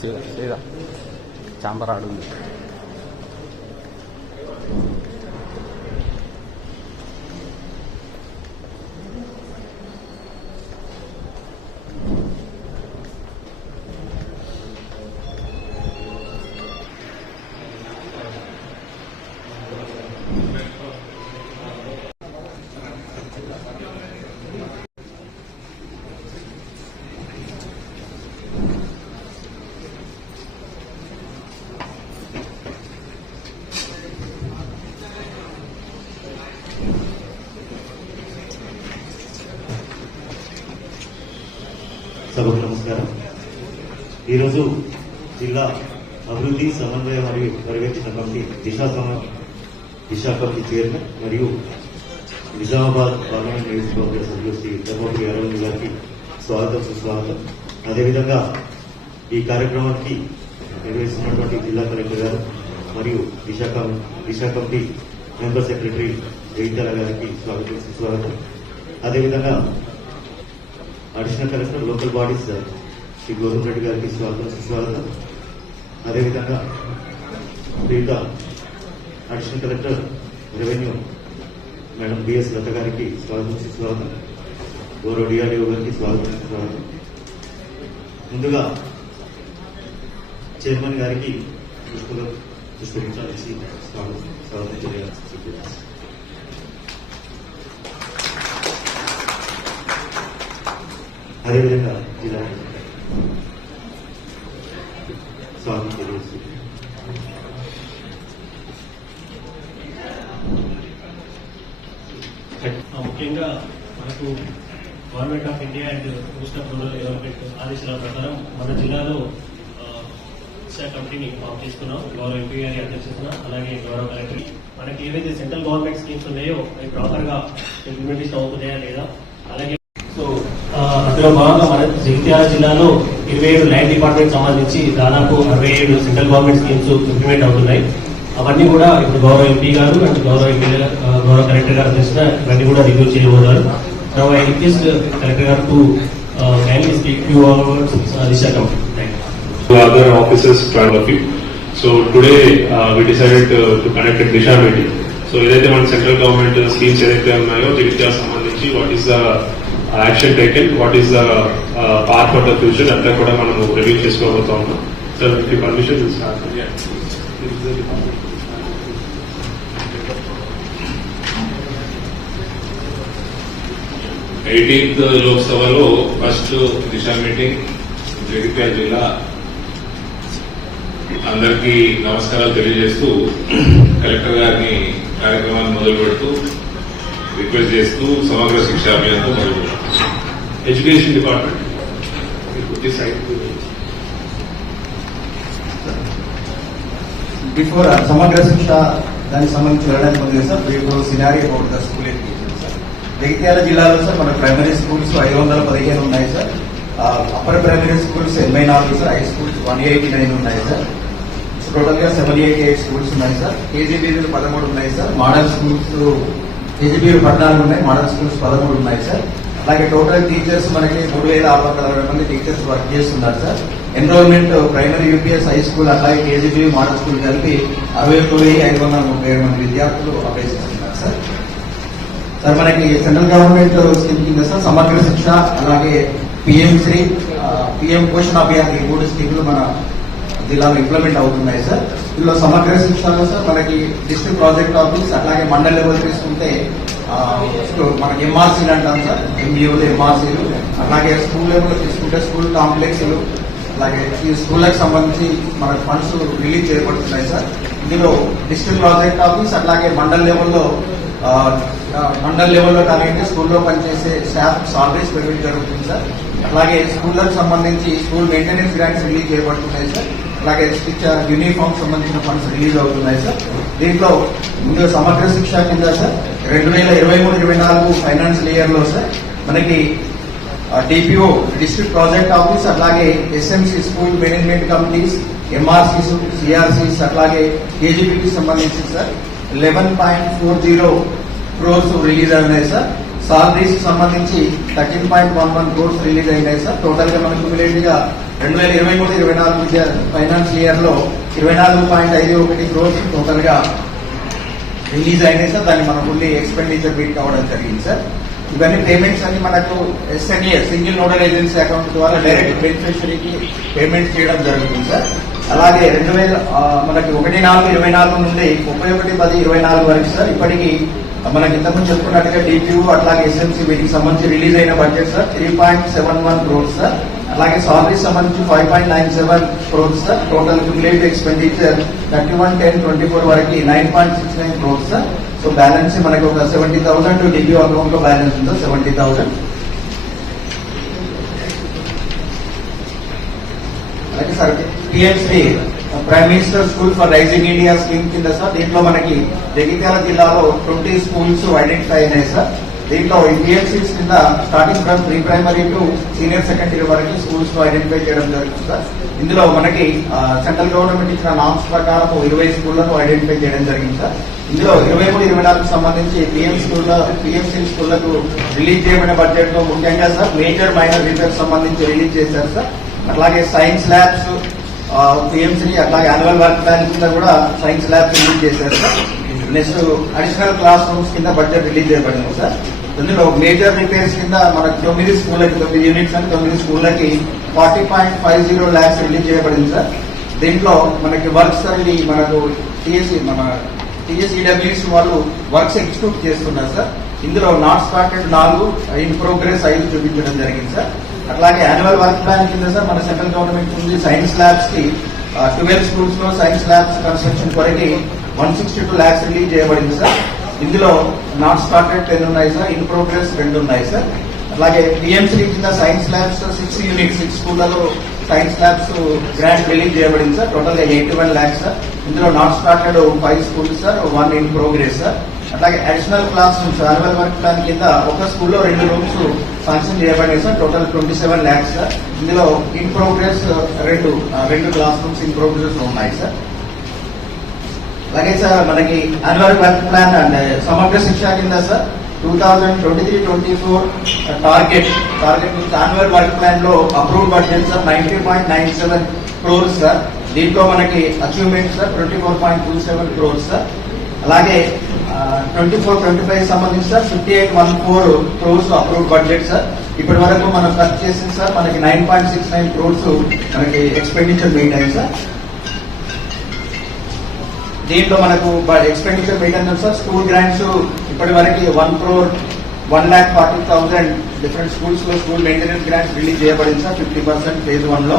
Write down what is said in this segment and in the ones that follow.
సీదా చాంబరాడు సభకు నమస్కారం. ఈరోజు జిల్లా అభివృద్ధి సమన్వయ మరియు పర్యవేక్షణ కమిటీ దిశ కమిటీ చైర్మన్ మరియు నిజామాబాద్ పార్లమెంట్ నియోజకవర్గ సభ్యులు శ్రీ ధర్మపురి అరవింద్ గారికి స్వాగతం సుస్వాగతం. అదేవిధంగా ఈ కార్యక్రమానికి నిర్వహిస్తున్నటువంటి జిల్లా కలెక్టర్ గారు మరియు Disha committee member secretary Jagtial గారికి స్వాగతం సుస్వాగతం. అదేవిధంగా additional collector local bodies Shri Gautam Reddy గారికి స్వాగతం సుస్వాగతం. అదేవిధంగా Preetha additional collector revenue madam BS Latha గారికి స్వాగతం సుస్వాగతం. గౌరవ డిఆర్డీఓ గారికి స్వాగతం సుస్వాగతం. ముందుగా చైర్మన్ గారికి పుష్పగుచ్చాలిచ్చి స్వాగతం తెలియాల్సి. అదేవిధంగా జిల్లా స్వాగతం తెలియజేస్తుంది. ముఖ్యంగా మనకు government of India and minister of rural development ఆదేశాల ప్రకారం మన జిల్లాలో కమిటీని ఫామ్ చేసుకున్నాం. గౌరవ ఎంపీ గారి అధ్యక్షతన అలాగే గౌరవ కలెక్టర్ మనకి ఏవైతే సెంట్రల్ గవర్నమెంట్ స్కీమ్స్ ఉన్నాయో అవి ప్రాపర్ గా ఇంప్లిమెంటేషన్ అవుతున్నాయా లేదా, అలాగే సో అందులో భాగంగా మన జగిత్యాల జిల్లాలో 27 ల్యాండ్ డిపార్ట్మెంట్ సంబంధించి దాదాపు 67 సెంట్రల్ గవర్నమెంట్ స్కీమ్స్ ఇంప్లిమెంట్ అవుతున్నాయి. అవన్నీ కూడా ఇప్పుడు గౌరవ ఎంపీ గారు అండ్ గౌరవ కలెక్టర్ గారు చేసిన ఇవన్నీ కూడా రివ్యూ చేయబోతున్నారు. ఐ రిక్వెస్ట్ కలెక్టర్ గారు to kindly speak few words Disha Committee. Thank you. Other officers proud of you. So today we decided to conduct a Disha meeting. So ఏదైతే మన సెంట్రల్ గవర్నమెంట్ స్కీమ్స్ ఏదైతే ఉన్నాయో జగిత్యాల సంబంధించి what is the action taken, what is the path for the future అంతా కూడా మనం review చేసుకోబోతా ఉన్నాం. Sir with permission 18th లోక్సభలో ఫస్ట్ దిశా మీటింగ్ జగిత్యాల జిల్లా. అందరికీ నమస్కారాలు తెలియజేస్తూ కలెక్టర్ గారిని కార్యక్రమాన్ని మొదలు పెడుతూ రిక్వెస్ట్ చేస్తూ సమగ్ర శిక్షా అభియాన్తో మొదలు ఎడ్యుకేషన్ డిపార్ట్మెంట్ బిఫోర్ సమగ్ర శిక్ష దానికి సంబంధించి వెళ్ళడానికి ముందుగా sir before scenario about the school education sir. Jagtial జిల్లాలో సార్ మన ప్రైమరీ స్కూల్స్ 515 ఉన్నాయి sir. Upper primary schools 84 sir. High schools 189 ఉన్నాయి సార్. టోటల్ గా 788 స్కూల్స్ ఉన్నాయి సార్. కేజీబీలు 13 ఉన్నాయి సార్. మోడల్ స్కూల్స్ కేజీబీలు 14 ఉన్నాయి. మోడల్ స్కూల్స్ 13 ఉన్నాయి సార్. అలాగే టోటల్ టీచర్స్ మనకి 3660 మంది టీచర్స్ వర్క్ చేస్తున్నారు sir. Enrolment primary UPS high school అలాగే కేజీబీ మోడల్ స్కూల్ కలిపి 61,537 మంది విద్యార్థులు అప్లై చేస్తున్నారు సార్. సార్ మనకి సెంట్రల్ గవర్నమెంట్ స్కీమ్ కింద సార్ సమగ్ర శిక్ష అలాగే పిఎం శ్రీ పిఎం పోషణ అభియాన్ ఈ 3 స్కీములు మన జిల్లాలో ఇంప్లిమెంట్ అవుతున్నాయి సార్. ఇందులో సమగ్ర శిక్షలో సార్ మనకి డిస్ట్రిక్ట్ ప్రాజెక్ట్ ఆఫీస్ అలాగే మండల్ లెవెల్ తీసుకుంటే మనకి ఎంఆర్సీలు అంటాం సార్. ఎంబీఓలు ఎంఆర్సీలు అలాగే స్కూల్ లెవెల్ తీసుకుంటే స్కూల్ కాంప్లెక్స్లు అలాగే ఈ స్కూళ్ళకి సంబంధించి మనకు ఫండ్స్ రిలీజ్ చేయబడుతున్నాయి సార్. ఇందులో డిస్ట్రిక్ట్ ప్రాజెక్ట్ ఆఫీస్ అలాగే మండల్ లెవెల్లో కానివ్వండి స్కూల్లో పనిచేసే స్టాఫ్ సాలరీస్ పెరగడం జరుగుతుంది సార్. అలాగే స్కూళ్ళకు సంబంధించి స్కూల్ మెయింటెనెన్స్ గ్రాంట్స్ రిలీజ్ చేయబడుతున్నాయి సార్. అలాగే యూనిఫామ్ సంబంధించిన ఫండ్స్ రిలీజ్ అవుతున్నాయి సార్. దీంట్లో ముందు సమగ్ర శిక్ష కింద సార్ 2023-24 ఫైనాన్షియల్ ఇయర్ లో సార్ మనకి డిపిఓ డిస్ట్రిక్ట్ ప్రాజెక్ట్ ఆఫీస్ అట్లాగే ఎస్ఎంసీ స్కూల్ మేనేజ్మెంట్ కమిటీస్ ఎంఆర్సీస్ సిఆర్సీస్ అట్లాగే కేజీబీకి సంబంధించి సార్ 11.40 crores రిలీజ్ అయినాయి సార్. సాలరీస్ సంబంధించి 13.11 క్రోర్స్ రిలీజ్ అయినాయి సార్. టోటల్ గా మనకు క్యుములేటివ్ గా 2023-24 విద్యా ఫైనాన్షియల్ ఇయర్ లో 24.51 క్రోర్స్ టోటల్ గా రిలీజ్ అయినాయి సార్. దాన్ని మనం ఫుల్లీ ఎక్స్పెండిచర్ మీట్ కావడం జరిగింది సార్. ఇవన్నీ పేమెంట్స్ అన్ని మనకు SNA single nodal agency account ద్వారా డైరెక్ట్ బెనిఫిషరీకి పేమెంట్ చేయడం జరుగుతుంది సార్. అలాగే 2000 మనకి 1/4/24 నుండి 31/10/24 వరకు సార్ ఇప్పటికి మనకి ఇంతకుముందు చెప్పుకున్నట్టుగా DPU అట్లాగే SMC వీటికి సంబంధించి రిలీజ్ అయిన బడ్జెట్ సార్ 3.71 క్రోర్స్ సార్. అలాగే సాలరీస్ సంబంధించి 5.97 crores sir. Total cumulative expenditure 31/10/24 వరకు 9.69 క్రోర్స్ సార్. సో బ్యాలెన్స్ మనకి ఒక 70,000 DPU అకౌంట్ లో బ్యాలెన్స్ ఉంది 70,000. అలాగే sir PMC prime minister school for rising India scheme కింద సార్ దీంట్లో మనకి జగిత్యాల జిల్లాలో 20 స్కూల్స్ ఐడెంటిఫై అయినాయి సార్. దీంట్లో ఈ PMCs కింద starting from pre primary to senior secondary వరకు స్కూల్స్ లో ఐడెంటిఫై చేయడం జరుగుతుంది సార్. ఇందులో మనకి సెంట్రల్ గవర్నమెంట్ ఇచ్చిన నామ్స్ ప్రకారం 20 స్కూళ్లను ఐడెంటిఫై చేయడం జరిగింది సార్. ఇందులో 23-24 సంబంధించి PMC స్కూళ్లకు రిలీజ్ చేయబడిన బడ్జెట్ లో ముఖ్యంగా సార్ మేజర్ మైనర్ రిపేర్స్ సంబంధించి రిలీజ్ చేశారు సార్. అట్లాగే సైన్స్ ల్యాబ్స్ PMC అట్లాగే యాన్యువల్ వర్క్ ప్లాన్ కింద కూడా సైన్స్ ల్యాబ్స్ రిలీజ్ చేశారు sir. Next additional class rooms కింద బడ్జెట్ రిలీజ్ చేయబడింది సార్. ఇందులో మేజర్ రిపేర్స్ కింద మనకు 9 స్కూళ్ళకి 9 యూనిట్స్ అని 9 స్కూళ్ళకి 40.50 lakhs రిలీజ్ చేయబడింది సార్. దీంట్లో మనకి వర్క్స్ అవి మనకు TSEWs వాళ్ళు వర్క్స్ ఎగ్జిక్యూట్ చేస్తున్నారు సార్. ఇందులో నాట్ స్టార్టెడ్ 4, ఇన్ ప్రోగ్రెస్ 5 చూపించడం జరిగింది సార్. అట్లాగే యాన్యువల్ వర్క్ ప్లాన్ కింద సార్ మన సెంట్రల్ గవర్నమెంట్ ఉంది సైన్స్ ల్యాబ్స్ కి 12 స్కూల్స్ లో సైన్స్ ల్యాబ్స్ కన్స్ట్రక్షన్ కొరకి 162 lakhs రిలీజ్ చేయబడింది సార్. ఇందులో నాట్ స్టార్టెడ్ 10 ఉన్నాయి సార్, ఇన్ ప్రోగ్రెస్ 2 ఉన్నాయి సార్. అలాగే PMC కింద సైన్స్ ల్యాబ్స్ 6 యూనిట్స్ 6 స్కూళ్లలో సైన్స్ ల్యాబ్స్ గ్రాంట్ రిలీజ్ చేయబడింది సార్. టోటల్ గా 81 lakhs సార్. ఇందులో not started 5 schools sir, 1 in progress sir. అట్లాగే additional class rooms annual work plan కింద ఒక స్కూల్లో 2 రూమ్స్ శాంక్షన్ చేయబడింది సార్. Total 27 lakhs sir. ఇందులో in progress 2 class rooms in progress ఉన్నాయి సార్. అలాగే సార్ మనకి annual work plan and Samagra Shiksha కింద sir 2023-24 target annual work plan లో approve budget sir 90.97 crores sir. దీంట్లో మనకి అచీవ్మెంట్ సార్ 24.27 crores సార్. అలాగే 24-25 సంబంధించి sir 5814 crores approve budget sir. ఇప్పటి వరకు మనం ఖర్చు చేసింది సార్ మనకి 9.69 crores మనకి ఎక్స్పెండిచర్ మీట్ అయింది సార్. దీంట్లో మనకు ఎక్స్పెండిచర్ మీట్ అయింది సార్. స్కూల్ గ్రాంట్స్ ఇప్పటి వరకు 1,40,000 డిఫరెంట్ స్కూల్స్ లో స్కూల్ మెయింటెనెన్స్ గ్రాంట్స్ రిలీజ్ చేయబడింది సార్ 50% phase 1 లో.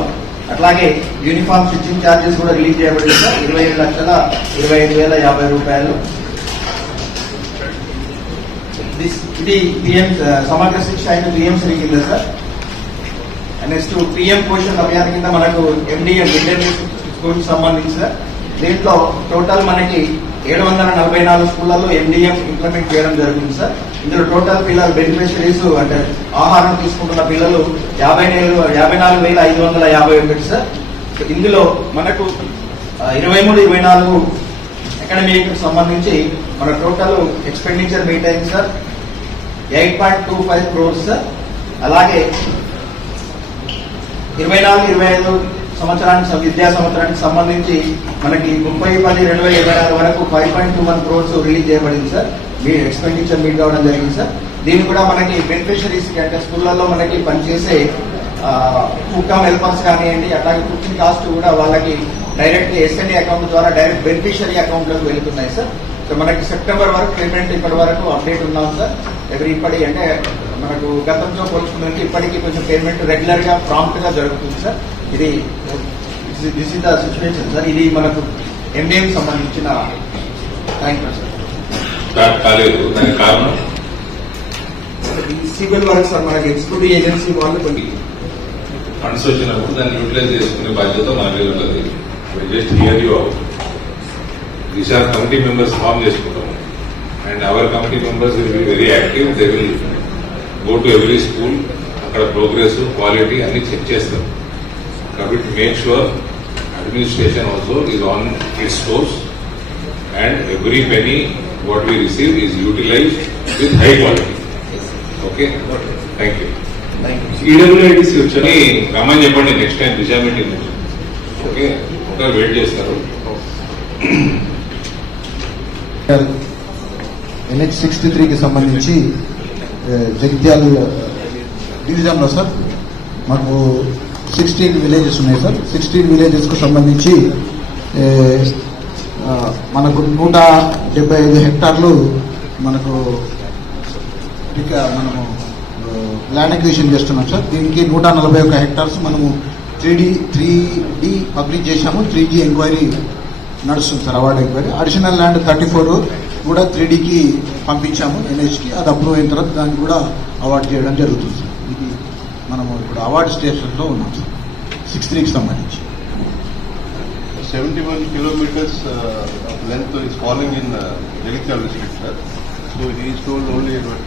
అట్లాగే యూనిఫామ్ స్టిచ్చింగ్ ఛార్జెస్ కూడా రిలీజ్ చేయబడింది సార్ 27,25,050 రూపాయలు. ఇది సమగ్ర శిక్ష అయిన PMC కింద sir. Next PM Poshan Abhiyan కింద మనకు MDM మిడ్ స్కూల్ సంబంధించి సార్. దీంట్లో టోటల్ మనకి 744 స్కూళ్లలో MDM ఇంప్లిమెంట్ చేయడం జరుగుతుంది సార్. ఇందులో టోటల్ పిల్లలు బెనిఫిషరీస్ అంటే ఆహారం తీసుకుంటున్న పిల్లలు 54,551 సార్. ఇందులో మనకు 23-24 అకాడమిక్ సంబంధించి మన టోటల్ ఎక్స్పెండిచర్ మీట్ అయింది సార్ 8.25 crores సార్. అలాగే 24-25 విద్యా సంవత్సరానికి సంబంధించి మనకి 30/10/2024 వరకు 5.21 crores రిలీజ్ చేయబడింది సార్. మీ ఎక్స్పెండిచర్ మీట్ కావడం జరిగింది సార్. దీన్ని కూడా మనకి బెనిఫిషరీస్ అంటే స్కూళ్లలో మనకి పనిచేసే కుక్కమ్ హెల్పర్స్ కానివ్వండి అట్లాగే కుకింగ్ కాస్ట్ కూడా వాళ్ళకి డైరెక్ట్ SNA అకౌంట్ ద్వారా డైరెక్ట్ బెనిఫిషరీ అకౌంట్ లోకి వెళ్తున్నాయి సార్. సో మనకి సెప్టెంబర్ వరకు పేమెంట్ ఇప్పటి వరకు అప్డేట్ ఉన్నాం సార్. ఇప్పటి అంటే మనకు గతంతో పోల్చుకున్నట్టు ఇప్పటికీ కొంచెం పేమెంట్ రెగ్యులర్ గా ప్రాంప్ట్ గా జరుగుతుంది sir. This is the situation sir. ఇది మనకు MDM సంబంధించిన థ్యాంక్ యూ సార్. కాలేదు దానికి కారణం సివిల్ వర్క్ సార్ మనకి ఎగ్జిక్యూటివ్ ఏజెన్సీ వాళ్ళు కొన్ని ఫండ్స్ వచ్చినప్పుడు దాన్ని యూటిలైజ్ చేసుకునే బాధ్యత మన మీద ఉంటుంది. Just hear you out these are committee members form చేసుకుంటాము and our committee members will be very active. They will go to every school అక్కడ ప్రోగ్రెస్ క్వాలిటీ అన్ని చెక్ చేస్తారు. కాబట్టి make sure administration also is on its course and every penny what we receive is utilized with high quality. Okay thank you. Thank you. EWIDC వచ్చి రమ్మని చెప్పండి next time Disha meeting నుంచి. Okay ఒకరు wait చేస్తారు. NH63కి సంబంధించి జగిత్యాల డివిజన్లో సార్ మాకు 16 villages ఉన్నాయి సార్. 16 విలేజెస్కు సంబంధించి మనకు 175 హెక్టార్లు మనకు మనము ల్యాండ్ అక్విజిషన్ చేస్తున్నాం సార్. దీనికి 141 హెక్టార్స్ మనము 3D పబ్లిష్ చేశాము. 3G ఎంక్వైరీ నడుస్తుంది sir, award enquiry. Additional land 34 కూడా 3Dకి పంపించాము NHకి. అది అప్రూవ్ అయిన తర్వాత దాన్ని కూడా అవార్డు చేయడం జరుగుతుంది సార్. ఇది మనము ఇప్పుడు అవార్డు స్టేషన్లో ఉన్నాం సార్ 63కి సంబంధించి. 71 kilometers of length is falling in Jagitial district, sir. So he is told only about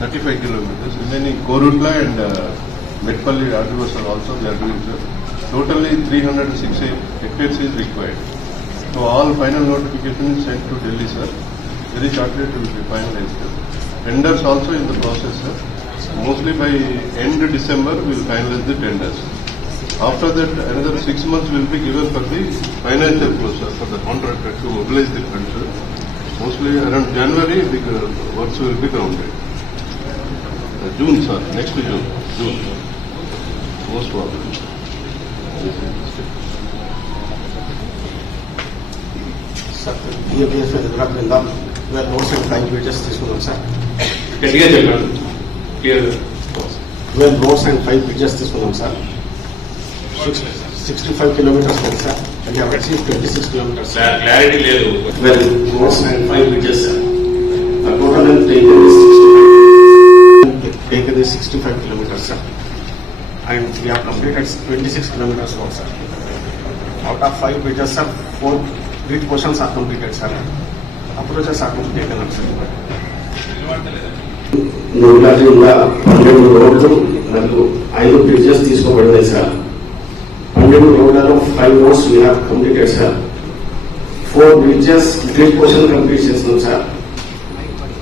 35 kilometers. Remaining Korutla and Medpalli RDOs are also they are doing, sir. Totally 306 hectares is required. So all final notification is sent to Delhi, sir. Very shortly it will be finalized, sir. Tenders also in the process, sir. Mostly by end December we will finalize the tenders. After that, another 6 months will be given for the financial process for the contractor to mobilize the funds, sir. Mostly around January the works will be grounded. June, sir. Next June. Most probably. Sir DABS ఎదురాకుండా roads and 5 meters తీసుకున్నాం sir. గట్టిగా చెప్పండి. Clear. 12 roads and 5 bridges తీసుకున్నాం sir. 65 kilometers ఉంది sir. అంటే ours 26 kilometers. Clarity లేదు. 12 roads and 5 bridges, sir. The total length taken is 65 kilometers, sir. And we have completed 26 kilometers road, sir. Out of 5 bridges, sir, 4 bridge portions are completed, sir. Approaches are taken up, sir. నూట 12 రోడ్లు మరియు 5 bridges తీసుకోబడినాయి sir. 12 రోడ్లలో 5 roads we have completed sir. 4 bridges bridge portion complete చేస్తున్నాం sir.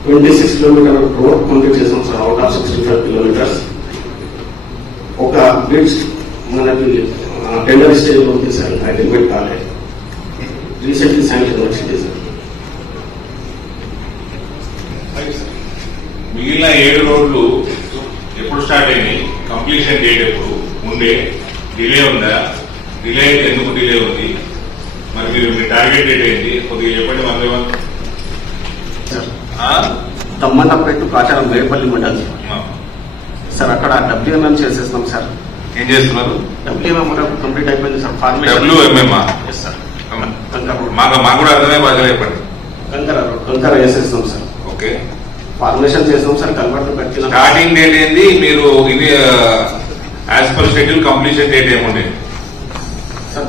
26 kilometre road complete చేస్తున్నాం sir out of 65 kilometers. ఒక bridge మనకి tender stage లో ఉంది సార్, అగ్రిమెంట్ కాలేదు. రీసెంట్లీ శాంక్షన్ వచ్చింది సార్. మిగిలిన 7 రోడ్లు ఎప్పుడు స్టార్ట్ అయినాయి? కంప్లీషన్ డేట్ ఎప్పుడు ఉండే? డిలే ఉందా? డిలే అయితే ఎందుకు డిలే ఉంది? మరి మీరు మీ టార్గెట్ డేట్ ఏంటి? కొద్దిగా చెప్పండి. 1 by 1. దమ్మన్నపేట కాచారం వేపల్లి మండలి సార్. అక్కడ WMM చేసేస్తున్నాం సార్. ఏం చేస్తున్నారు? WMM కూడా కంప్లీట్ అయిపోయింది సార్. WMM sir. మాకు కూడా అర్థమే బాగా చెప్పండి. కంకర వేసేస్తున్నాం సార్. ఓకే. ఫార్మేషన్ చేస్తాం సార్. కన్వర్టర్ పెట్టిన స్టార్టింగ్ డేట్ ఏంది? మీరు ఇది as per schedule completion date ఏముండే సార్?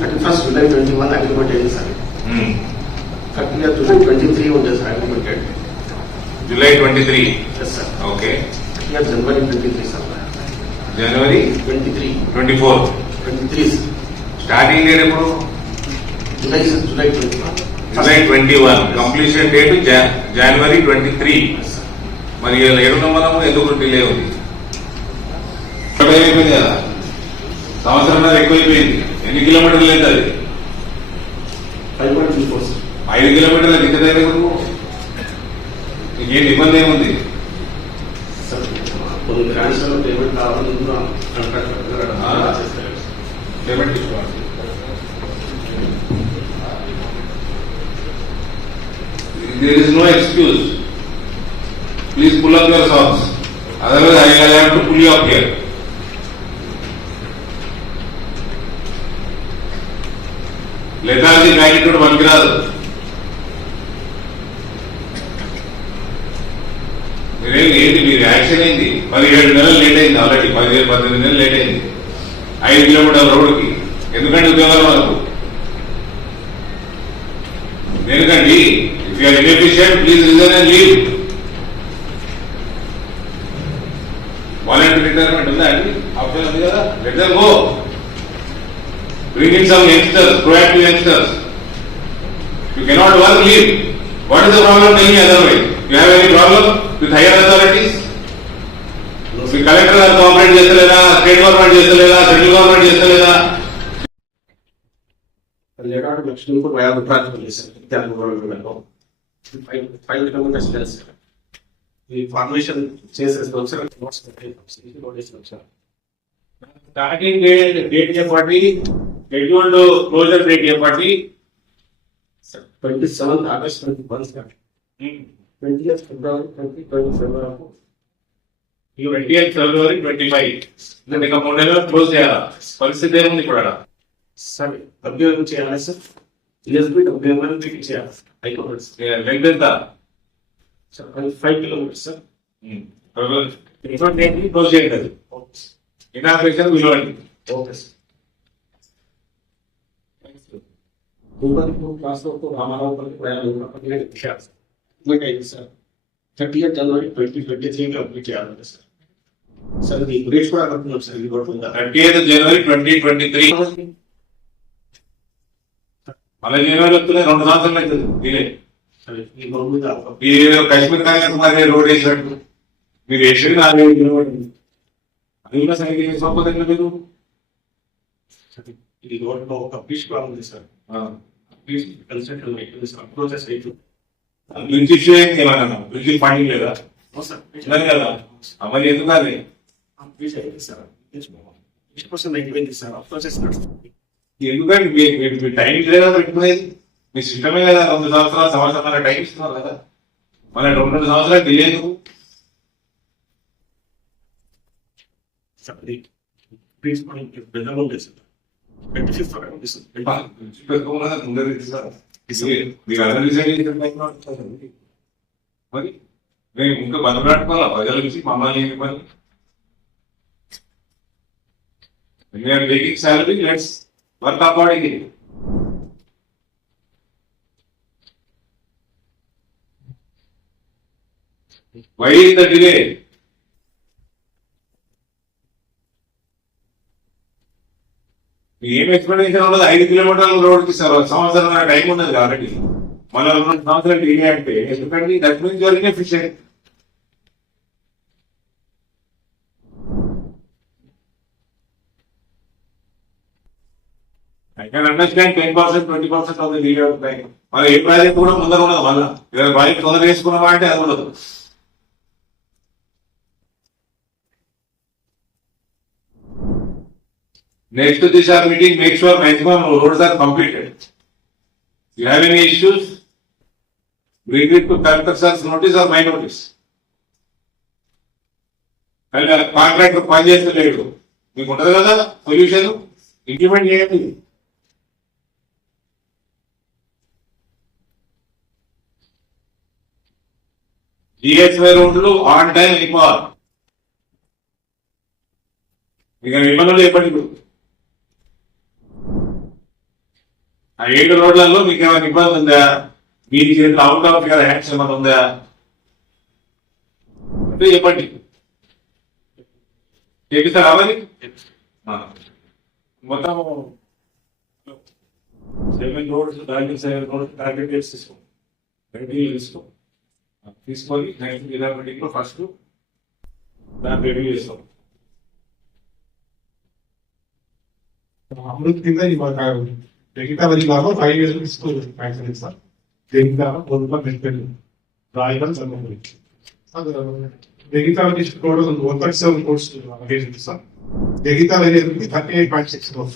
31st July 21 అగ్రిమెంట్ అయింది సార్. 30th July 23 ఉంటుంది sir agreemented. July 23. Yes sir. Okay. 30th January 23 sir. January 24. 23 starting date ఎప్పుడు? July 21. July 21. Completion date January 23. మరి ఏడున్న మనము ఎందుకు డిలే ఉంది? అయిపోయింది కదా, సంవత్సరం ఎక్కువైపోయింది. ఎన్ని కిలోమీటర్లు లేదు అది? 5 కిలోమీటర్ల దిగ్గదైన నీకేం ఇబ్బంది ఏముంది? కొన్ని గ్రాంట్స్ పేమెంట్ కావాలని కూడా కాంట్రాక్టర్ పేమెంట్ తీసుకోవాలి. There is no excuse. Please pull up your socks. Otherwise, I will have to pull you up here. Lethargy attitude పనికిరాదు. ఏంటి మీరు యాక్షన్ అయింది? 17 నెలలు లేట్ అయింది. ఆల్రెడీ 17-18 నెలలు లేట్ అయింది 5 కిలోమీటర్ల రోడ్డుకి. ఎందుకంటే ఉద్యోగాలు మనకు ఎందుకండి? If you're inefficient please resign and leave. Voluntary retirement ఉందా అండి? ఆప్షన్ ఉంది కదా, let them go. Bring in some youngsters, proactive youngsters. You cannot work, leave. What is the problem? Tell me otherwise. You have any problem with higher authorities? Collector గారు cooperate చేస్తలేదా, state government చేస్తలేదా, central government చేస్తలేదా? Laxmipur via Uttaranchal sir 5 kilometers తెలుసు sir. ఈ formation చేసేస్తాం sir. Starting date చెప్పండి, scheduled closure date చెప్పండి. 27th August 2021 sir. 20th February 2025 వరకు 20th February 25. ఇంకా 3 నెలలు క్లోజ్ చేయాలా? పరిస్థితి ఏముంది ఇప్పుడు? సార్ డబ్ల్యూఎం చేయాలి సార్. జిఎస్బి డబ్ల్యూఎం చేయాలి. లెంగ్త్ ఎంత? Sir 5 kilometers sir. క్లోజ్ చేయండి. ఇనాగ్రేషన్ విలువండి. Okay sir. క్లాస్ లో Ramarao sir 30th January 2023 complete చేయాలంటే సార్. సార్ ఇది బ్రేక్స్ కూడా కడుతున్నాం సార్. ఇది కూడా 30th January 2023. మళ్ళీ జనవరి వస్తున్నాయి, 2 సంవత్సరాలు అవుతుంది. ఈ గవర్నమెంట్ మీరు కాశ్మీర్ కన్యాకుమారి రోడ్ వేసినట్టు మీరు వేసేది 4 కిలోమీటర్లు. అది కూడా సైకిల్ వేసుకోకపోతే మీరు ఇది రోడ్లో ఒక పీస్ కూడా ఉంది సార్. కన్స్ట్రక్షన్ అయిపోయింది సార్. ప్రోసెస్ అయిపోయింది. ప్రిన్సిపల్ ఏమన్నా ప్రిన్సిపల్ ఫండింగ్ లేదా? చిన్నది కదా అమలు ఎందుకు అది పీస్ అయిపోయింది సార్. 50% అయిపోయింది సార్. ప్రోసెస్ నడుస్తుంది. ఎందుకంటే మీ టైం లేదా పెట్టుకునేది మీ సిస్టమే కదా. 2 సంవత్సరాల టైం ఇస్తున్నారు కదా, మళ్ళీ 2 సంవత్సరాలు డిలే సార్. ఇది పీస్ కూడా బెల్లం ఉంది సార్. 25th మరి మేము ఇంకా బలపెట్టుకోవాలా ప్రజల నుంచి మమ్మల్ని పని taking salary, let's work accordingly. Why is the delay? ఏం ఎక్స్ప్లెనేషన్ ఉండదు. 5 కిలోమీటర్ల రోడ్ కి సంవత్సరం టైం ఉండదు కాబట్టి మన 2 సంవత్సరాలు డిలే అంటే ఎందుకంటే that means your inefficient. I can understand 10%, 20% of the delay of time. మరి ఏ ప్రాజెక్ట్ కూడా ముందర ఉండదు. మళ్ళీ ఏదైనా ప్రాజెక్ట్ తొందర వేసుకున్నావా అంటే అది ఉండదు. Next Disha meeting, make sure maximum roads are completed. If you have any issues, bring it to Collector Sir's notice or my notice. Contractor పని చేస్తలేడు, మీకు ఉంటుంది కదా సొల్యూషన్, ఇంప్లిమెంట్ చేయండి. GSY రోడ్లు ఆన్ టైం అయిపోవాలి. ఇక ఇబ్బందులు ఎప్పటికీ ఆ 7 రోడ్లలో మీకు ఏమైనా ఇబ్బంది ఉందా? మీ చేతిలో అవుట్ ఆఫ్ యువర్ హ్యాండ్స్ ఏమైనా ఉందా అంటే చెప్పండి. చేపిస్తారు అవన్నీ మొత్తం 7 రోడ్స్ 7 రోడ్స్ టార్గెట్ తీసుకో, రెడీ తీసుకో. తీసుకొని నెక్స్ట్ 11 మీటింగ్ లో ఫస్ట్ దాన్ని రెడీ చేస్తాం. అమృత్ కింద జగితావరి గారు 5 years తీసుకోలేదు ఫ్యాక్టరీ సార్. జగితాల పొద్దున మెట్పెల్లి రాయగల్ చంద్రపూరి జగితావరి కోర్స్ 137 కోర్స్ సార్. జగితావరి 38.6 crores.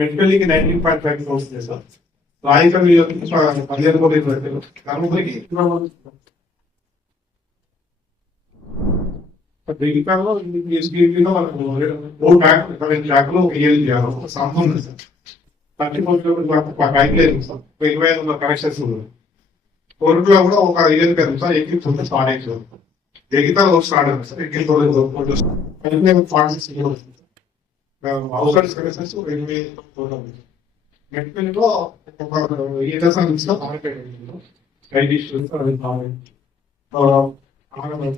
మెట్పెల్లికి 19.5 crores ఉంది సార్. రాయగల్ 15 కోట్లు. ధర్మపురికి జగితాలో ట్రాక్లో సాంతం సార్. 34 కిలోమీటర్ పైప్ లేదు సార్. 25 కనెక్షన్స్ కోరుట్లో కూడా ఒక 5 పేరు సార్. ఎక్కించుకుంటే స్టార్ట్ అయింది. జగితాలో స్టార్ట్ అయింది సార్. ఎక్కించుకో 46 కిలోమీటర్స్ అవుట్సైడ్ కనెక్షన్స్ 28 మెట్పెల్లిలో ఒక 7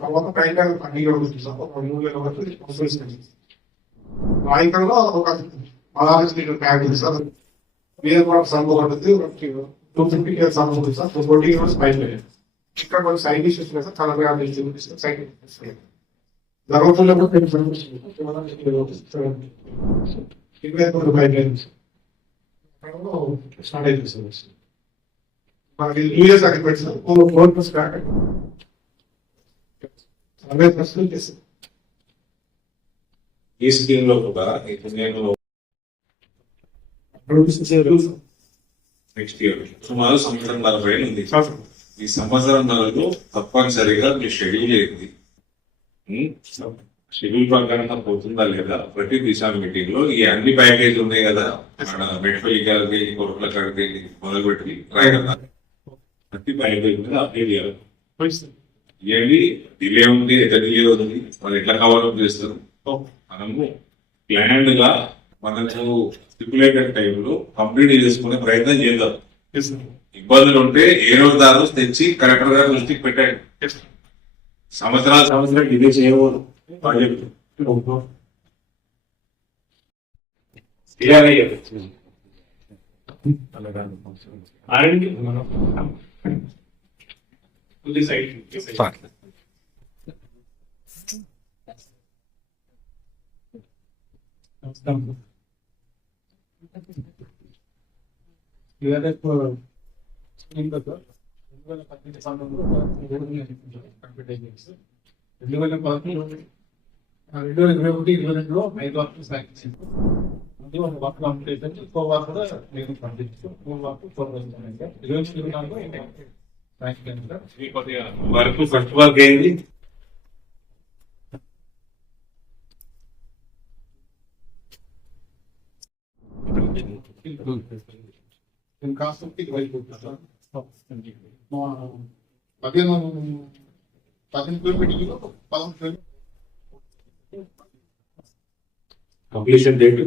తర్వాత టైగర్ పండుగ రాయకంలో ఒక 16 లీటర్ ట్యాంక్ ఉంది సార్. మీద కూడా సంబంధించి 250 సంబంధించి సార్. 40 years పైప్ లైన్ ఇక్కడ కొన్ని సైడ్ ఇష్యూస్ ఉన్నాయి సార్, చాలా సైడ్ ఇష్యూస్ ధర్మపురంలో కూడా స్టార్ట్ అయిపోయింది సార్. మనకి new years agreement sir 4+ start అయింది 60% ఈ స్కీమ్ లో కూడా ఇప్పుడు నేను నెక్స్ట్ ఇయర్ సుమారు 1.5 ఉంది. ఈ 1.5 తప్పనిసరిగా మీరు షెడ్యూల్ చేయండి. షెడ్యూల్ ప్రకారంగా పోతుందా లేదా ప్రతి దిశా మీటింగ్ లో ఈ అన్ని ప్యాకేజ్ ఉన్నాయి కదా, మెట్పల్లి కాడికి కొడుకుల కాడికి మొదలుపెట్టి రాయగల ప్రతి ప్యాకేజ్ మీద అప్డేట్ చేయాలి. ఇవ్వండి. డిలే ఉంది, ఎట్లా డిలే ఉంది, వాళ్ళు ఎట్లా కవర్ అప్ చేస్తారు. మనము ప్లాన్డ్ గా మనకు స్టిపులేటెడ్ టైంలో కంప్లీట్ చేసుకునే ప్రయత్నం చేద్దాం. ఇబ్బందులు ఉంటే ఏ రోజు దారు తెచ్చి కలెక్టర్ గారు దృష్టికి పెట్టండి. సంవత్సరాలు డిలే చేయకూడదు. వరకు ఫస్ట్ వర్క్ ఏంది? కంప్లీషన్ డేట్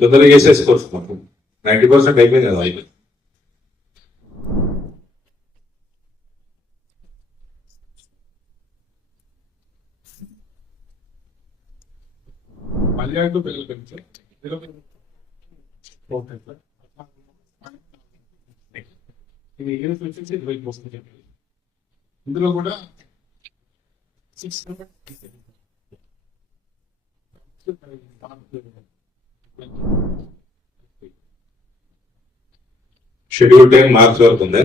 తొందరగా చేసేసుకోవచ్చు. మాకు 90% అయిపోయింది కదా. ఇందులో కూడా షెడ్యూల్ టైం మార్చ్ వరకు ఉంది.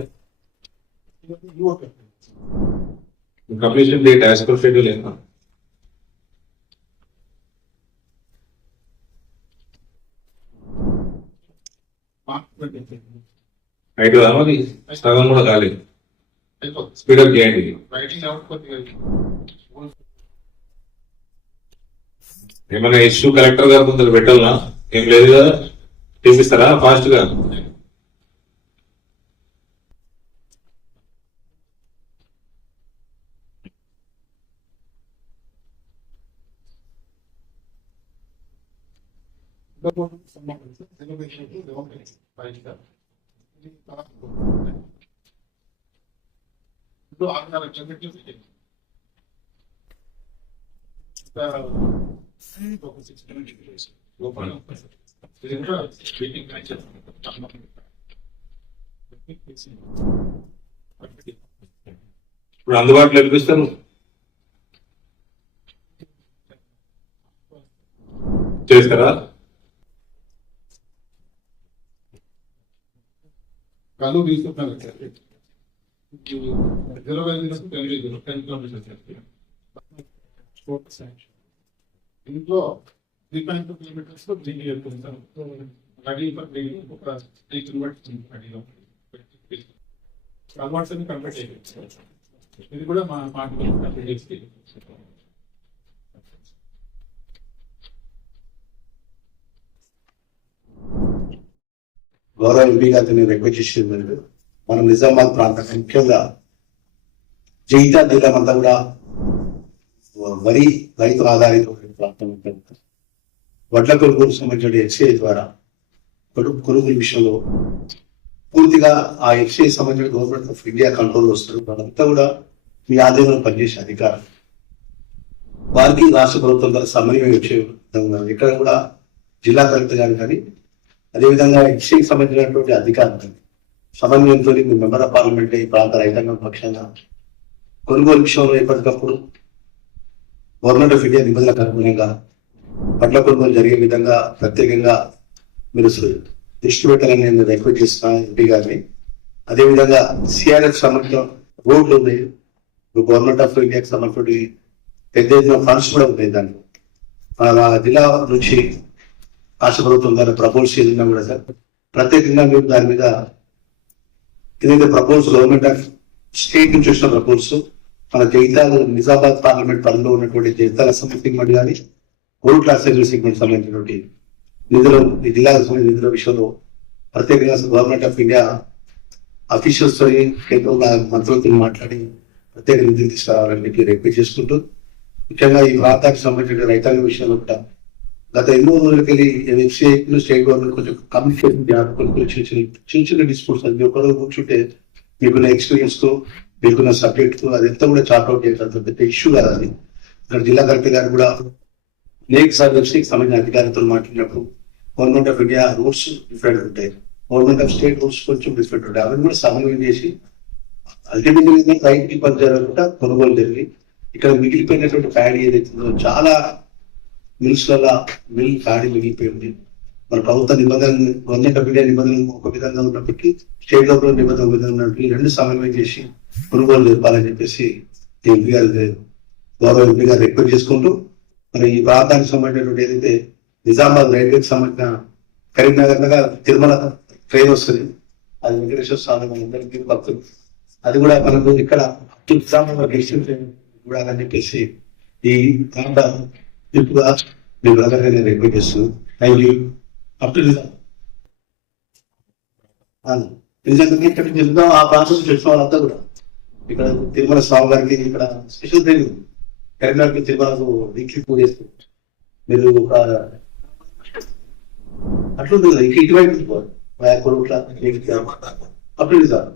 Completion date as per schedule ఏంటో అయితే మరి సగం కూడా కాలేదు. స్పీడప్ చేయండి. ఏమైనా ఇష్యూ కలెక్టర్ గారు ముందు పెట్టాలనా? ఏం లేదు కదా, తీపిస్తారా ఫాస్ట్ గా? ఇప్పుడు అందుబాటులో ఎక్కిస్తాను. చేస్తారా? కళ్ళు తీసుకుంటాను ఇంట్లో 3.2 కిలోమీటర్స్ లో డ్రింక్ చేస్తుంటారు. రెడీ ఫర్ డ్రింకింగ్ ఒక 3 కిలోమీటర్స్ రెడీలో అలవాట్స్ అన్ని కంప్లీట్ అయిపోయింది. ఇది కూడా మా పార్టీ కంప్లీట్ చేసి గౌరవ ఎంపీ గారిని రిక్వెస్ట్ చేసింది. మనం నిజామాబాద్ ప్రాంతం ముఖ్యంగా జగిత్యాల జిల్లా అంతా కూడా వరి రైతు ఆధారిత ప్రాంతం. వడ్ల కొనుగోలు సంబంధించిన ఎక్సైజ్ ద్వారా కొనుగోలు విషయంలో పూర్తిగా ఆ ఎక్సైజ్ సంబంధించిన గవర్నమెంట్ ఆఫ్ ఇండియా కంట్రోల్ వస్తారు. వాళ్ళంతా కూడా మీ ఆధీనంలో పనిచేసే అధికారం, వారికి రాష్ట్ర ప్రభుత్వం ద్వారా సమన్వయం వచ్చే విధంగా ఇక్కడ కూడా జిల్లా కలెక్టర్ గారు కానీ అదేవిధంగా ఎక్సైజ్ సంబంధించినటువంటి అధికారులు సమన్వయంతో మీ మెంబర్ ఆఫ్ పార్లమెంట్ ఈ ప్రాంత రైతాంగం పక్షంగా కొనుగోలు విషయంలో ఎప్పటికప్పుడు గవర్నమెంట్ ఆఫ్ ఇండియా నిబంధనలకు అనుగుణంగా పట్ల కొనుగోలు జరిగే విధంగా ప్రత్యేకంగా మీరు దృష్టి పెట్టాలని నేను రిక్వెస్ట్ చేస్తున్నాను ఎంపీ గారిని. అదేవిధంగా సిఆర్ఎఫ్ సంబంధించిన రోడ్లు ఉన్నాయి, గవర్నమెంట్ ఆఫ్ ఇండియాకి సంబంధించి పెద్ద ఎత్తున ఫండ్స్ కూడా ఉన్నాయి. దాంట్లో మన జిల్లా నుంచి రాష్ట్ర ప్రభుత్వం ద్వారా ప్రపోజ్ చేసినా కూడా సార్ ప్రత్యేకంగా మీరు దాని మీద ఏదైతే ప్రపోజ్ గవర్నమెంట్ ఆఫ్ స్టేట్ నుంచి వచ్చిన ప్రపోజ్ మన జగిత్యాల నిజామాబాద్ పార్లమెంట్ పరిధిలో ఉన్నటువంటి జగిత్యాల సెగ్మెంట్ కానీ కోరుట్ల అసెంబ్లీ సెగ్మెంట్ సంబంధించినటువంటి నిధులు ఈ జిల్లాకు సంబంధించిన నిధుల విషయంలో ప్రత్యేకంగా గవర్నమెంట్ ఆఫ్ ఇండియా అఫీషియల్స్ తో కేంద్ర మంత్రులతో మాట్లాడి ప్రత్యేక నిధులు తీసుకురావాలని చెప్పి రిక్వెస్ట్ చేసుకుంటూ ముఖ్యంగా ఈ ప్రాంతానికి సంబంధించిన రైతాంగ విషయంలో కూడా గత ఎన్నో రోజులకెళ్ళి స్టేట్ గవర్నమెంట్ కొంచెం కమ్యూనికేషన్ కొన్ని చిన్న చిన్న డిస్ప్యూట్స్ అది ఒకరోజు కూర్చుంటే మీకున్న ఎక్స్పీరియన్స్ తో మీకున్న సబ్జెక్ట్ తో అదంతా కూడా చార్ట్ అవుట్ చేయాల్సిన ఇష్యూ కాదు అది. ఇక్కడ జిల్లా కలెక్టర్ గారు కూడా అనేక సార్లు వెబ్సైట్ సంబంధించిన అధికారులతో మాట్లాడినప్పుడు government of India rules different ఉంటాయి, గవర్నమెంట్ ఆఫ్ స్టేట్ రూల్స్ కొంచెం డిఫరెంట్ ఉంటాయి. అవన్నీ కూడా సమన్వయం చేసి అల్టిమేట్లీ రైతు ఇబ్బంది జరగకుండా కొనుగోలు జరిగి ఇక్కడ మిగిలిపోయినటువంటి ప్యాడీ ఏదైతుందో చాలా మిల్స్లలో ప్యాడీ మిగిలిపోయింది. మన ప్రభుత్వ నిబంధనలు గవర్నమెంట్ ఆఫ్ ఇండియా నిబంధనలు ఒక విధంగా ఉన్నప్పటికీ స్టేట్ గవర్నమెంట్ నిబంధన విధంగా ఉన్నప్పటికీ రెండు సమన్వయం చేసి కొనుగోలు జరపాలని చెప్పేసి ఎంపీ గారు గౌరవ ఎంపీ గారు రిక్వెస్ట్ చేసుకుంటూ మరి ఈ ప్రాంతానికి సంబంధించినటువంటి ఏదైతే నిజామాబాద్ రైల్వేకి సంబంధించిన కరీంనగర్ దగ్గర తిరుమల ట్రైన్ వస్తుంది, అది వెంకటేశ్వర స్వామి అందరికీ భక్తులు, అది కూడా మనకు ఇక్కడ నిజామాబాద్ డిస్ట్రిక్ట్ కూడా అని చెప్పేసి ఈ ప్రాంత ఇప్పుడు మీ బ్రదర్ గా నేను రిక్వెస్ట్ చేస్తున్నాను. Thank you. అప్ టు నిజంగా ఇక్కడ నిజంగా ఆ ప్రాంతం నుంచి వచ్చిన వాళ్ళంతా కూడా ఇక్కడ తిరుమల స్వామి గారికి ఇక్కడ స్పెషల్ ట్రైన్ కరీంనగర్కి తిరుమలకు వీక్లీ 2 days మీరు ఒక అట్లుంటుంది కదా ఇటువైపు అప్పుడు సార్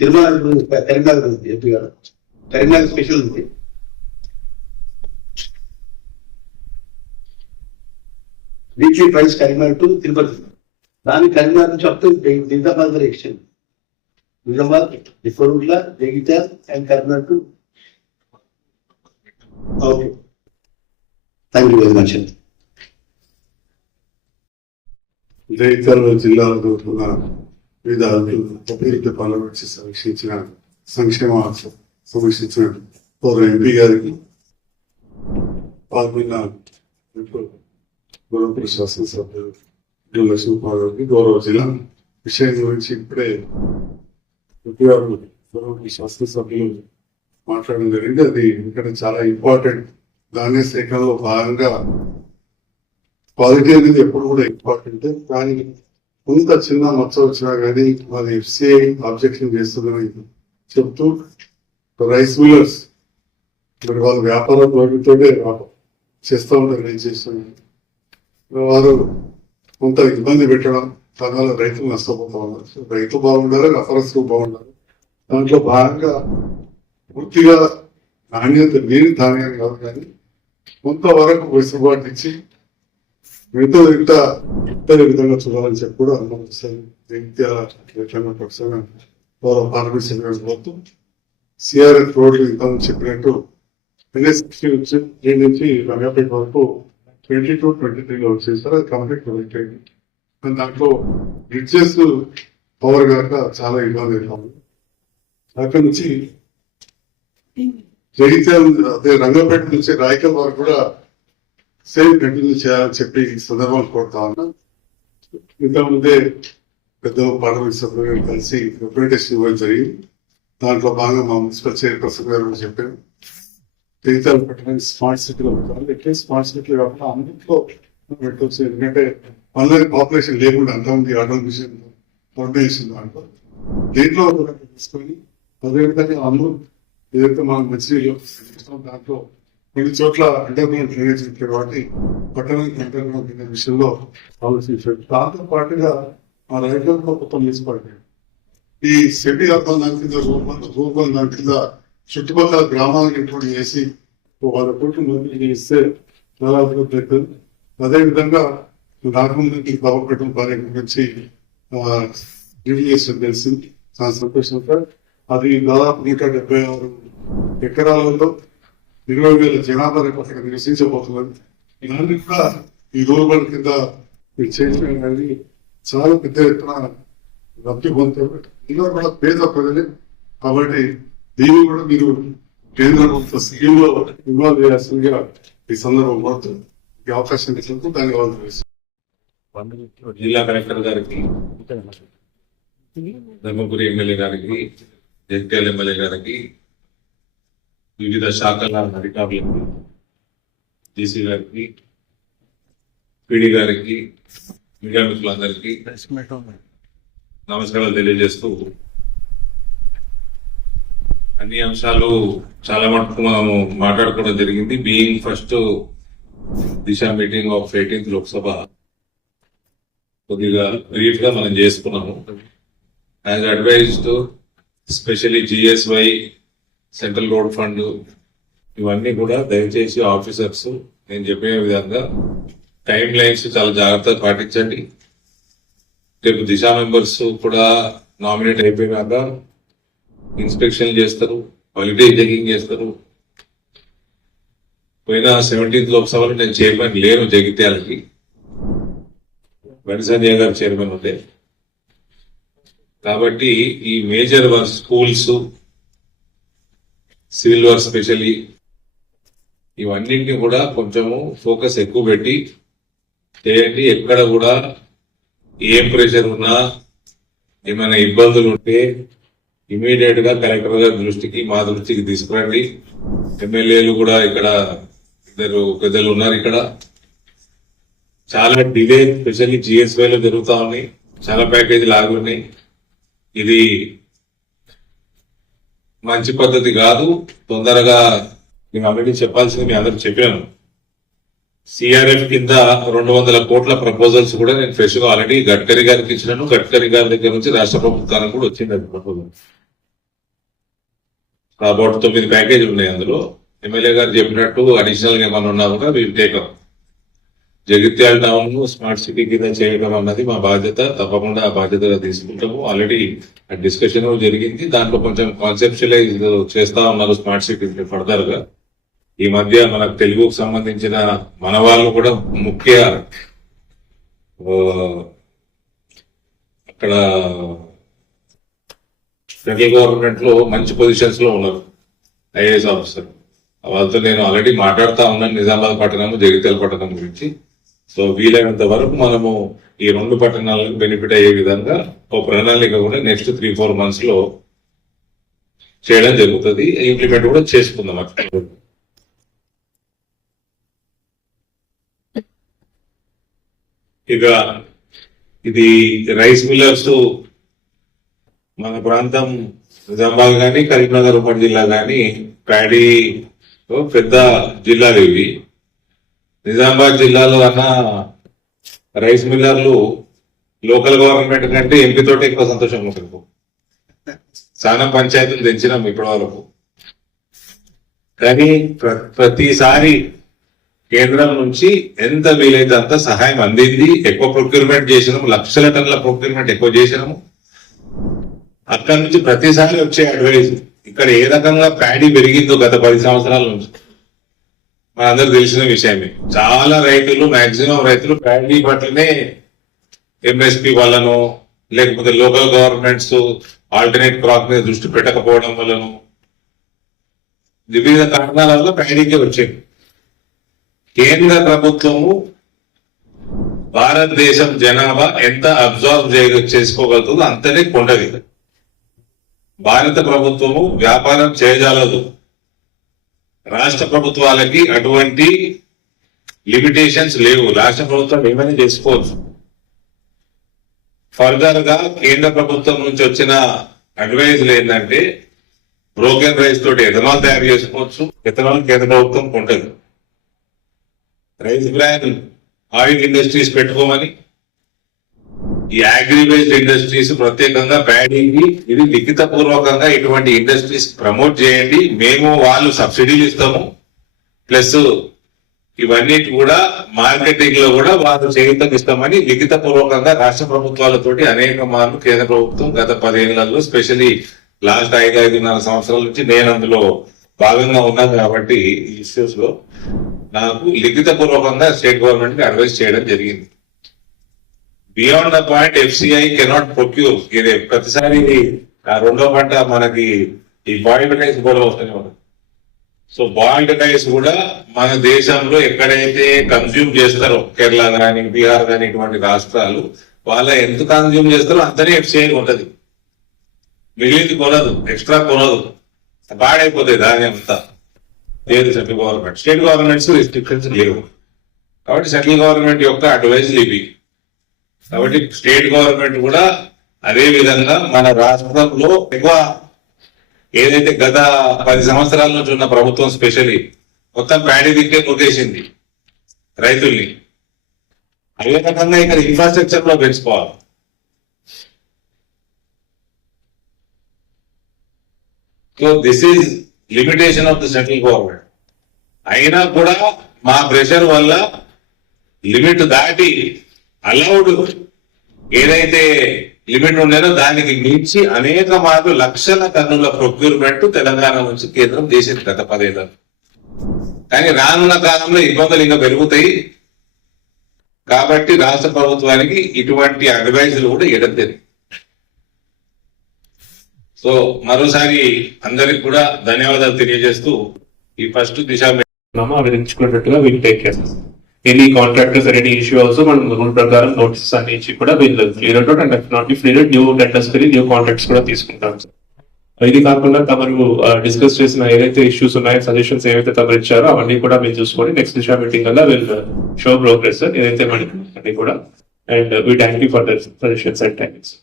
తిరుమల కరీంనగర్ ఉంది ఎంపీ గారు, కరీంనగర్ స్పెషల్ ఉంది. Weekly price Karimnagar to Tirupati, దాని కరీంనగర్ నుంచి up to Nizamabad exchange, Nizamabad Korutla Jagtial and Karimnagar to. Okay, thank you very much. Jagtial జిల్లాలో ఉన్న వివిధ అభివృద్ధి పనులు సమీక్షించిన సంక్షేమ సమీక్షించిన గౌరవ ఎంపీ గారికి పాల్గొన్న గౌరవ శాసనసభ్యులు లక్ష్మీకుమార్ గారికి గౌరవ జిల్లా విషయం గురించి ఇప్పుడే ఎంపీ గారు గౌరవ శాసనసభ్యులు మాట్లాడడం జరిగింది. అది ఇక్కడ చాలా ఇంపార్టెంట్. ధాన్య సేకరణలో భాగంగా క్వాలిటీ అనేది ఎప్పుడు కూడా ఇంపార్టెంట్, కానీ కొంత చిన్న మచ్చ వచ్చినా కానీ అది ఎఫ్సిఐ ఆబ్జెక్షన్ చేస్తుందని చెప్తూ రైస్ మిల్లర్స్ మరి వాళ్ళ వ్యాపార ధోరణితోనే చేస్తూ ఉంటారు. నేను చేస్తున్నాను వారు కొంత ఇబ్బంది పెట్టడం, దానివల్ల రైతులు నష్టపోతా ఉన్నారు. రైతు బాగుండాలి, వ్యాపారస్తులు బాగుండాలి. దాంట్లో భాగంగా పూర్తిగా నాణ్యత లేని ధాన్యం కాదు, కానీ కొంతవరకు వెసులుబాటు ఇచ్చి మిగతా ఇతర విధంగా చూడాలని చెప్పి కూడా గౌరవ పార్లమెంట్ సభ్యులు కోరుతూ సిఆర్ఎఫ్ రోడ్లు ఇంత చెప్పినట్టు NS60 నుంచి రంగాపేట వరకు 22-23 వచ్చేసారు. అది కంప్లీట్ అయింది. దాంట్లో బ్రిడ్జెస్ పవర్ కనుక చాలా ఇబ్బంది అవుతుంది. అక్కడి నుంచి జగిత్యాల అదే రంగంపేట నుంచి రాయకల్ వరకు కూడా సేమ్ కంటిన్యూ చేయాలని చెప్పి ఈ సందర్భాలు కోరుతా ఉన్నా. ఇంతకుముందే పెద్ద పార్లమెంట్ సభ్యులు కలిసి రిప్రజెంటేషన్ ఇవ్వడం జరిగింది. దాంట్లో భాగంగా మా మున్సిపల్ చైర్పర్సన్ గారు చెప్పారు జగిత్యాల పట్టణాన్ని స్మార్ట్ సిటీలో పెట్టాలి. ఎట్లా స్మార్ట్ సిటీలో కాకుండా అన్నింటిలో పెట్టవచ్చు. ఎందుకంటే పనులని పాపులేషన్ లేకుండా అంతమంది ఆటోమేషన్ దాంట్లో దీంట్లో తీసుకొని అదేవిధంగా అందరూ ఏదైతే మనం మంచినీళ్ళు ఇస్తాం దాంట్లో కొన్ని చోట్ల అండర్గ్రౌండ్ డ్రైనేజ్ ఉంటాయి కాబట్టి పట్టణానికి అండర్గ్రౌండ్ డ్రైనేజ్ విషయంలో ఆలోచించారు. దాంతో పాటుగా ఆ రైతులతో మొత్తం తీసుకోవాలి. ఈ సెమీ అర్బన్ దాని కింద రూపం దాని కింద చుట్టుపక్కల గ్రామాలకు ఇంక్లూడ్ చేసి వాళ్ళ కోట్లు మందికి ఇస్తే చాలా అభివృద్ధి అవుతుంది. అదేవిధంగా రాకుండా బాగుపడటం కార్యం గురించి రివ్యూ చేసిన తెలిసింది. చాలా సంతోషం సార్. అది దాదాపు 176 ఎకరాలలో 20,000 జనాభా అక్కడ నివసించబోతున్నది. దాన్ని కూడా ఈ రూరల్ కింద మీరు చేసిన కానీ చాలా పెద్ద ఎత్తున లబ్ధి పొందుతారు. ఇలా కూడా పేద ప్రజలే కాబట్టి దీన్ని కూడా మీరు కేంద్ర ప్రభుత్వ స్కీమ్ లో ఇన్వాల్వ్ చేయాల్సిందిగా ఈ సందర్భం పడుతుంది. ఈ అవకాశం ఇచ్చినందుకు ధన్యవాదాలు. జిల్లా కలెక్టర్ గారికి, ధర్మపురి ఎమ్మెల్యే గారికి, జగిత్యాల ఎమ్మెల్యే గారికి, వివిధ శాఖల అధికారులకు, డీసీ గారికి, పీడీ గారికి, మీడియా మిత్రులందరికీ నమస్కారాలు తెలియజేస్తూ, అన్ని అంశాలు చాలా మటుకు మనము మాట్లాడుకోవడం జరిగింది. Being first Disha meeting of 18th Lok Sabha కొద్దిగా బ్రీఫ్ గా మనం చేసుకున్నాము. As advised specially GSY, central road fund, ఇవన్నీ కూడా దయచేసి ఆఫీసర్స్ నేను చెప్పిన విధంగా టైం లైన్స్ చాలా జాగ్రత్తగా పాటించండి. రేపు దిశ మెంబర్స్ కూడా నామినేట్ అయిపోయినాక ఇన్స్పెక్షన్ చేస్తారు, క్వాలిటీ చెకింగ్ చేస్తారు. పోయిన 17th లోక్సభలో నేను చైర్మన్ లేను జగిత్యాలకి, బండి సంజయ్ గారు చైర్మన్ ఉండే. కాబట్టి ఈ major work schools, civil work specially ఇవన్నింటినీ కూడా కొంచెము ఫోకస్ ఎక్కువ పెట్టి చేయండి. ఎక్కడ కూడా ఏం ప్రెషర్ ఉన్నా, ఏమైనా ఇబ్బందులు ఉంటే ఇమీడియట్ గా కలెక్టర్ గారి దృష్టికి, మా దృష్టికి తీసుకురండి. ఎమ్మెల్యేలు కూడా ఇక్కడ 2 పెద్దలు ఉన్నారు. ఇక్కడ చాలా డిలే స్పెషల్లీ GSY లో జరుగుతా ఉన్నాయి. చాలా ప్యాకేజీలు ఆగున్నాయి. ఇది మంచి పద్ధతి కాదు. తొందరగా నేను ఆల్రెడీ చెప్పాల్సింది మీ అందరికి చెప్పాను. CRF కింద 200 కోట్ల ప్రపోజల్స్ కూడా నేను ఫ్రెష్ గా ఆల్రెడీ గడ్కరీ గారికి ఇచ్చినాను. గడ్కరీ గారి దగ్గర నుంచి రాష్ట్ర ప్రభుత్వానికి కూడా వచ్చింది అది ప్రపోజల్. అబౌట్ 9 ప్యాకేజీలు ఉన్నాయి. అందులో ఎమ్మెల్యే గారు చెప్పినట్టు అడిషనల్ గా ఏమన్నా ఉన్నా కూడా వీళ్ళు టేకప్. జగిత్యాల టౌన్ ను స్మార్ట్ సిటీ కింద చేయడం అన్నది మా బాధ్యత. తప్పకుండా ఆ బాధ్యతగా తీసుకుంటాము. ఆల్రెడీ డిస్కషన్ జరిగింది. దాంట్లో కొంచెం కాన్సెప్చువలైజ్ చేస్తా ఉన్నారు స్మార్ట్ సిటీ ఫర్దర్ గా. ఈ మధ్య మనకు తెలుగుకు సంబంధించిన మన వాళ్ళు కూడా ముఖ్య అక్కడ సెంట్రల్ గవర్నమెంట్ లో మంచి పొజిషన్స్ లో ఉన్నారు IAS ఆఫీసర్. వాళ్ళతో నేను ఆల్రెడీ మాట్లాడుతా ఉన్నాను నిజామాబాద్ పట్టణం, జగిత్యాల పట్టణం గురించి. సో వీలైనంత వరకు మనము ఈ 2 పట్టణాలకు బెనిఫిట్ అయ్యే విధంగా ఒక ప్రణాళిక కూడా నెక్స్ట్ 3-4 months లో చేయడం జరుగుతుంది. ఇంప్లిమెంట్ కూడా చేసుకుందాం. ఇక ఇది రైస్ మిల్లర్స్ మన ప్రాంతం నిజామాబాద్ కానీ, కరీంనగర్ ఉమ్మడి జిల్లా కానీ ప్యాడీ పెద్ద జిల్లాలు ఇవి. నిజామాబాద్ జిల్లాలో అన్న రైస్ మిల్లర్లు లోకల్ గవర్నమెంట్ కంటే ఎంపీ తోటి ఎక్కువ సంతోషంగా ఉంటుంది. చాలా పంచాయతీలు తెచ్చినాం ఇప్పటి వరకు. కానీ ప్రతిసారి కేంద్రం నుంచి ఎంత వీలైతే అంత సహాయం అందింది. ఎక్కువ ప్రొక్యూర్మెంట్ చేసినాము, లక్షల టన్నుల ప్రొక్యూర్మెంట్ ఎక్కువ చేసినాము. అక్కడి నుంచి ప్రతిసారి వచ్చే అడ్వైజ్ ఇక్కడ ఏ రకంగా ప్యాడీ పెరిగిందో గత 10 సంవత్సరాల నుంచి మనందరూ తెలిసిన విషయమే. చాలా రైతులు, మాక్సిమం రైతులు ప్యాడీ పట్లనే MSP వల్లనో లేకపోతే లోకల్ గవర్నమెంట్స్ ఆల్టర్నేట్ క్రాప్ మీద దృష్టి పెట్టకపోవడం వల్లనో వివిధ కారణాల వల్ల ప్యాడీకే వచ్చేది. కేంద్ర ప్రభుత్వము భారతదేశం జనాభా ఎంత అబ్జర్వ్ చేసుకోగలుగుతుందో అంతనే కొండది. భారత ప్రభుత్వము వ్యాపారం చేయజాలదు. రాష్ట్ర ప్రభుత్వాలకి అటువంటి లిమిటేషన్స్ లేవు. రాష్ట్ర ప్రభుత్వం ఏమైనా చేసుకోవచ్చు. ఫర్దర్ గా కేంద్ర ప్రభుత్వం నుంచి వచ్చిన అడ్వైజులు ఏంటంటే బ్రోకెన్ రైస్ తోటి ఎథనాల్ తయారు చేసుకోవచ్చు. ఎథనాల్ కేంద్ర ప్రభుత్వం కొంటది. రైస్ బ్రాన్ ఆయిల్ ఇండస్ట్రీస్ పెట్టుకోమని, ఈ అగ్రి బేస్డ్ ఇండస్ట్రీస్ ప్రత్యేకంగా ప్యాడీకి ఇది లిఖిత పూర్వకంగా ఇటువంటి ఇండస్ట్రీస్ ప్రమోట్ చేయండి, మేము వాళ్ళు సబ్సిడీలు ఇస్తాము, ప్లస్ ఇవన్నీ కూడా మార్కెటింగ్ లో కూడా వాళ్ళు చేయుతం ఇస్తామని లిఖిత పూర్వకంగా రాష్ట్ర ప్రభుత్వాలతోటి అనేక మార్లు కేంద్ర ప్రభుత్వం గత 10 ఏళ్లలో, స్పెషల్లీ లాస్ట్ 5-5.5 సంవత్సరాల నుంచి నేను అందులో భాగంగా ఉన్నాను కాబట్టి ఈ ఇష్యూస్ లో నాకు లిఖిత పూర్వకంగా స్టేట్ గవర్నమెంట్ కి అడ్వైస్ చేయడం జరిగింది. Beyond the point FCI cannot procure. ఇది ప్రతిసారి రెండో పంట మనకి ఈ బాయిల్డ్ రైస్ కూడా వస్తుంది. సో బాయిల్డ్ రైస్ కూడా మన దేశంలో ఎక్కడైతే కన్జ్యూమ్ చేస్తారో, కేరళ కానీ బీహార్ కానీ ఇటువంటి రాష్ట్రాలు, వాళ్ళ ఎంత కన్జ్యూమ్ చేస్తారో అంతనే FCI ఉంటది. మిగిలింది కొనదు, ఎక్స్ట్రా కొనదు, పాడైపోతాయి దాని అంతా. లేదు central government. State governments restrictions లేవు కాబట్టి సెంట్రల్ గవర్నమెంట్ యొక్క అడ్వైజ్ ఇవి. కాబట్టి స్టేట్ గవర్నమెంట్ కూడా అదే విధంగా మన రాష్ట్రంలో ఎక్కువ ఏదైతే గత 10 సంవత్సరాల నుంచి ఉన్న ప్రభుత్వం స్పెషల్లీ మొత్తం ప్యాడీ దిక్కే నొక్కేసింది రైతుల్ని. అదే రకంగా ఇక్కడ ఇన్ఫ్రాస్ట్రక్చర్ లో పెంచుకోవాలి. So this is limitation of the central government. అయినా కూడా మా ప్రెషర్ వల్ల లిమిట్ దాటి అలౌడ్ ఏదైతే లిమిట్ ఉండేదో దానికి మించి అనేక మార్లు లక్షల టన్నుల ప్రొక్యూర్మెంట్ తెలంగాణ నుంచి కేంద్రం చేసింది గత 10 ఏళ్లలో. కానీ రానున్న కాలంలో ఇబ్బందులు ఇంకా పెరుగుతాయి కాబట్టి రాష్ట్ర ప్రభుత్వానికి ఇటువంటి అడ్వైజులు కూడా ఇవ్వడం జరిగింది. సో మరోసారి అందరికి కూడా ధన్యవాదాలు తెలియజేస్తూ ఈ ఫస్ట్ దిశా అవి ఎంచుకున్నట్టుగా వీళ్ళు టేక్ చేస్తాం. Any contractors any issue also మనం రూల్ ప్రకారం నోటీసెస్ అన్ని ఇచ్చి కూడా వీళ్ళు clear out and not clear new tenders new contracts కూడా తీసుకుంటాం. ఇది కాకుండా తమరు డిస్కస్ చేసిన ఏదైతే ఇష్యూస్ ఉన్నాయో, సజెషన్స్ ఏవైతే తమరు ఇచ్చారో అవన్నీ కూడా మీరు చూసుకొని నెక్స్ట్ దిశా మీటింగ్ వల్ల వీళ్ళు షో ప్రోగ్రెస్ ఏదైతే మనకి అన్ని కూడా. And we thank you for the suggestions and timings.